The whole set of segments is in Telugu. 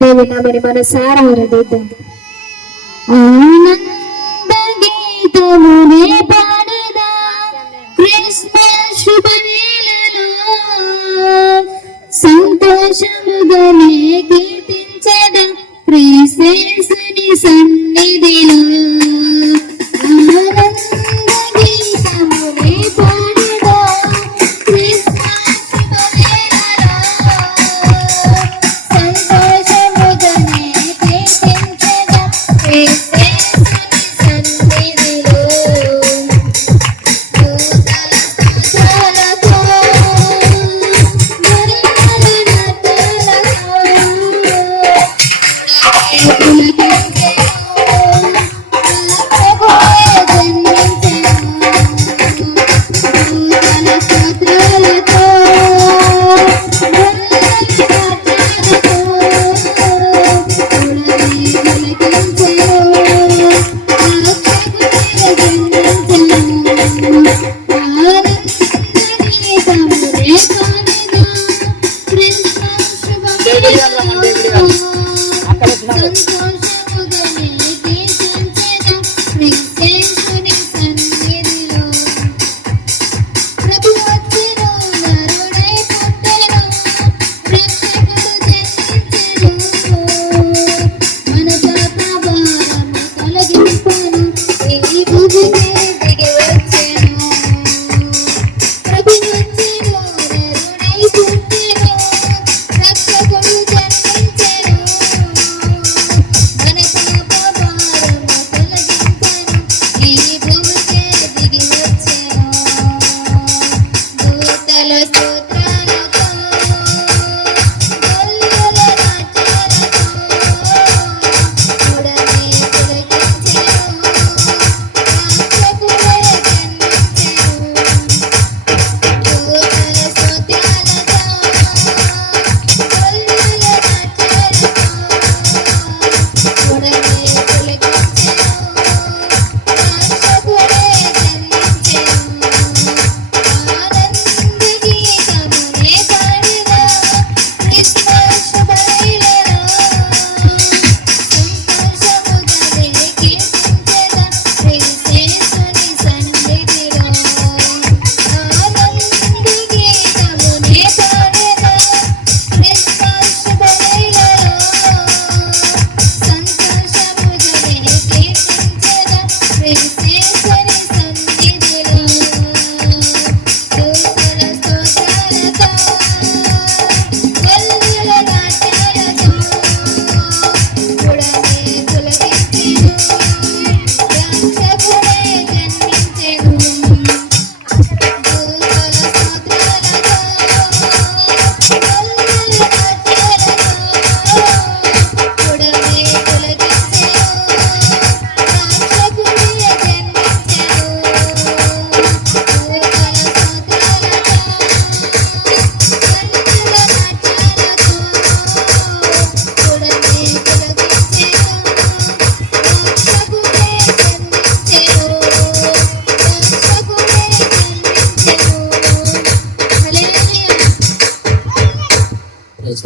దేవుని నామని మనసార ఆరాధిద్దాం ఆనంద గీతమునే పాడదా? క్రిస్మస్ శుభవేళలో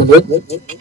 gebeurd.